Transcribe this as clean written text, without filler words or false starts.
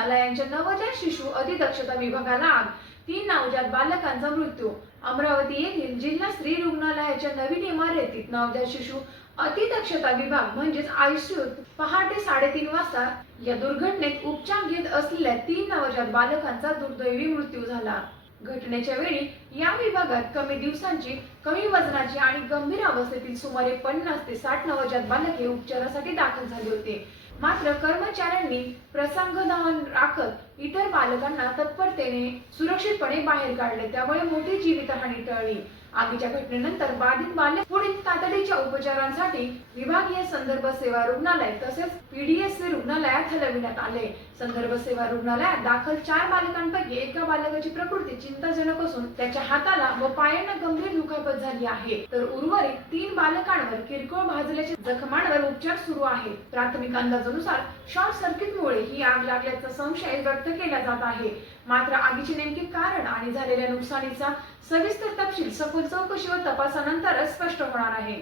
रुग्णालयांच्या नवजात शिशु अतिदक्षता विभागाला आग, 3 नवजात बालकांचा मृत्यू। अमरावती येथील जिल्हा स्त्री रुग्णालयाच्या नवीन इमारतीत नवजात शिशु अतिदक्षता विभाग म्हणजेच आयसीयू पहाटे 3:30 वाजता या दुर्घटनेत उपचार घेत असलेल्या 3 नवजात बालकांचा दुर्दैवी मृत्यू झाला। घटनेच्या वेळी या विभागात कमी दिवसांची, कमी वजनाची आणि गंभीर अवस्थेतील सुमारे 50 ते 60 नवजात बालके उपचारासाठी दाखल झाले होते। मात्र कर्मचाऱ्यांनी प्रसंगावधान राखत इतर बालकांना तत्परतेने सुरक्षितपणे बाहेर काढले, त्यामुळे मोठी जीवितहानी टळली। आगीच्या घटनेनंतर बाधित बालक पुढील तातडीच्या उपचारांसाठी विभागीय संदर्भ सेवा रुग्णालय तसेच पीडीएस रुग्णालयात हलविण्यात आले। संदर्भ सेवा रुग्णालयात दाखल 4 बालकांपैकी एका बालकाची प्रकृती चिंताजनक असून त्याच्या हाताला व पायांना गंभीर दुखापत झाली आहे, तर उर्वरित 3 बालकांवर किरकोळ भाजल्याच्या जखमांवर उपचार सुरू आहेत। प्राथमिक अंदाजानुसार शॉर्ट सर्किटमुळे ही आग लागल्याचा संशय व्यक्त केला जात आहे। मात्र आगीचे नेमके कारण आणि झालेल्या नुकसानीचा सविस्तर तपशील सखोल चौकशी व तपासानंतरच स्पष्ट होणार आहे।